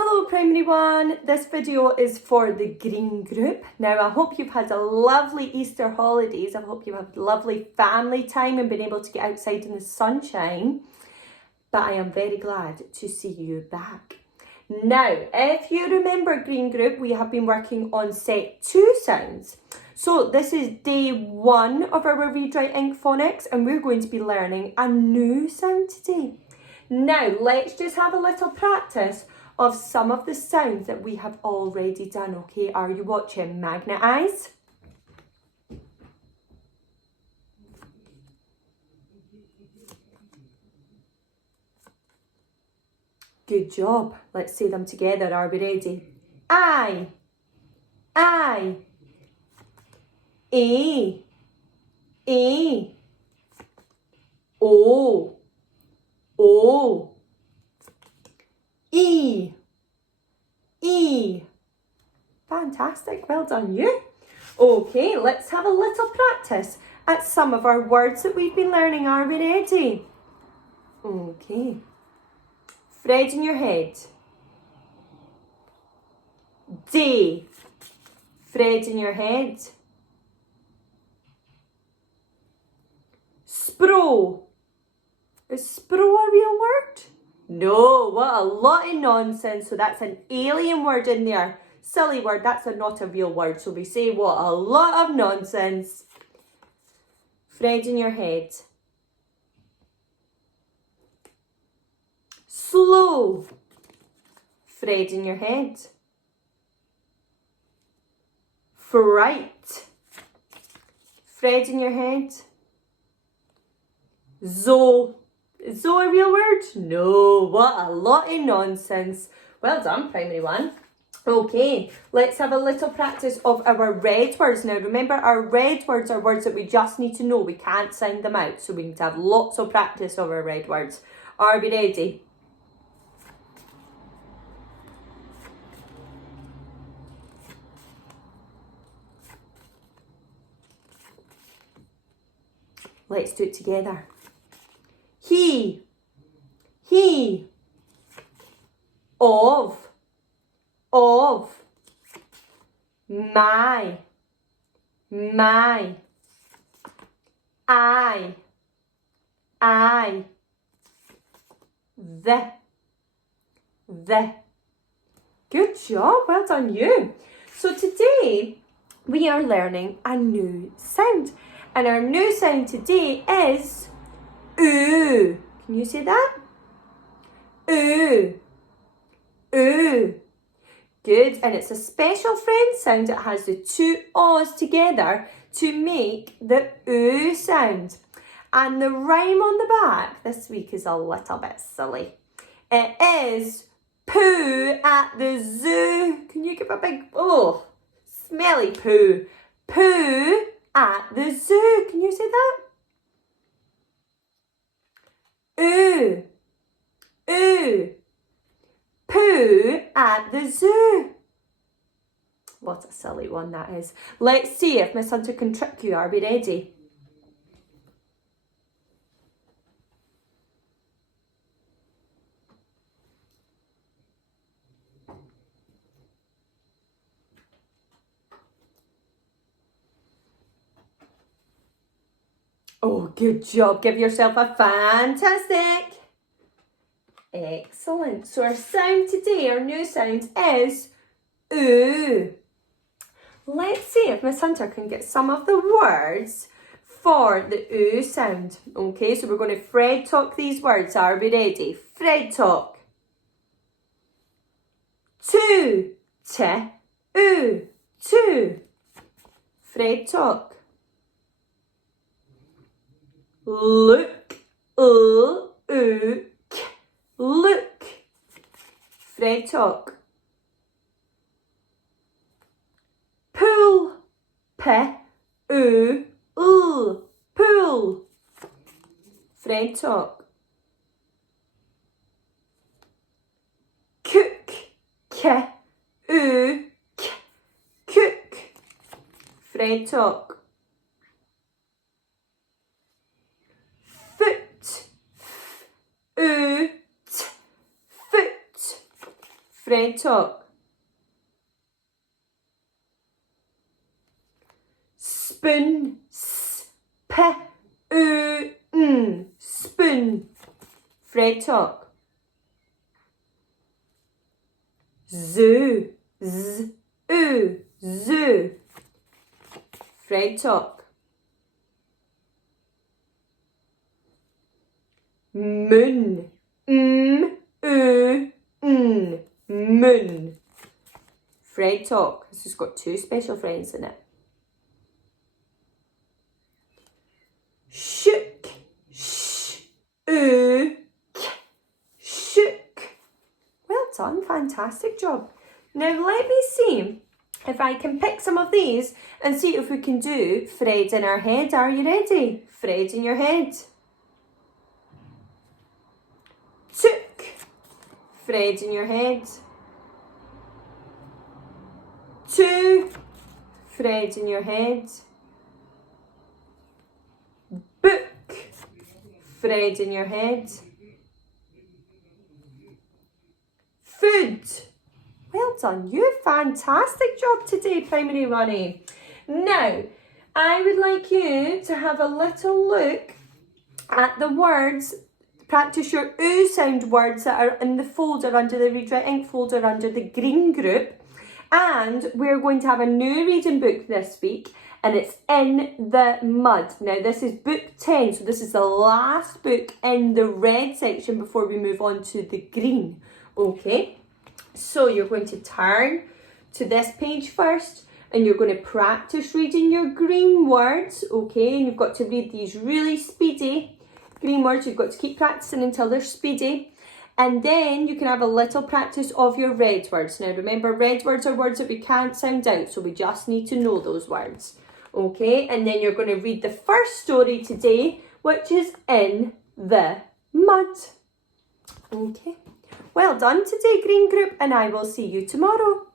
Hello Primary 1, this video is for the green group. Now I hope you've had a lovely Easter holidays, I hope you've had lovely family time and been able to get outside in the sunshine. But I am very glad to see you back. Now, if you remember green group, we have been working on set 2 sounds. So this is day 1 of our Read Write Ink phonics and we're going to be learning a new sound today. Now, let's just have a little practice of some of the sounds that we have already done, okay? Are you watching? Magnet eyes. Good job. Let's say them together. Are we ready? I, A, O, E. Fantastic, well done you. Okay, let's have a little practice at some of our words that we've been learning. Are we ready? Okay. Thread in your head. Day. Thread in your head. Spro. Is spro a real word? No, what a lot of nonsense. So that's an alien word in there. Silly word, that's not a real word. So we say what a lot of nonsense. Thread in your head. Slow. Thread in your head. Fright. Thread in your head. Zo. Is zo a real word? No, what a lot of nonsense. Well done, Primary 1. Okay, let's have a little practice of our red words. Now remember, our red words are words that we just need to know. We can't sound them out, so we need to have lots of practice of our red words. Are we ready? Let's do it together. He, of, my, I, the. Good job, well done you. So today we are learning a new sound. And our new sound today is ooh. Can you say that? Ooh. Ooh. Good. And it's a special friend sound. It has the two O's together to make the ooh sound. And the rhyme on the back this week is a little bit silly. It is poo at the zoo. Can you give a big, oh, smelly poo. Poo at the zoo. Can you say that? Ooh. Ooh. Poo at the zoo. What a silly one that is. Let's see if Miss Hunter can trick you. Are we ready? Oh, good job. Give yourself a fantastic. Excellent. So our sound today, our new sound is ooh. Let's see if Miss Hunter can get some of the words for the ooh sound. Okay, so we're going to Fred talk these words. Are we ready? Fred talk. Two, ooh, two. Fred talk. Look, ooh, k. Look. Fred talk. Pool, pool. Fred talk. Cook, k, cook. Fred talk. Foot, foot. Fred talk. Spoon, spoon, spoon. Fred talk. Zoo, zoo. Fred talk. Moon, moon. Fred talk. This has got two special friends in it. Shook, shook. Well done, fantastic job. Now let me see if I can pick some of these and see if we can do Fred in our head. Are you ready? Fred in your head. Took. Fred in your head. Two. Fred in your head. Book. Fred in your head. Food. Well done, you. Fantastic job today, Primary 1A. Now, I would like you to have a little look at the words. Practice your oo sound words that are in the folder under the Read Write Ink folder under the green group. And we're going to have a new reading book this week, and it's In the Mud. Now this is book 10, so this is the last book in the red section before we move on to the green. Okay, so you're going to turn to this page first, and you're going to practice reading your green words. Okay, and you've got to read these really speedy green words. You've got to keep practicing until they're speedy. And then you can have a little practice of your red words. Now remember, red words are words that we can't sound out, so we just need to know those words. Okay, and then you're going to read the first story today, which is In the Mud. Okay, well done today, green group, and I will see you tomorrow.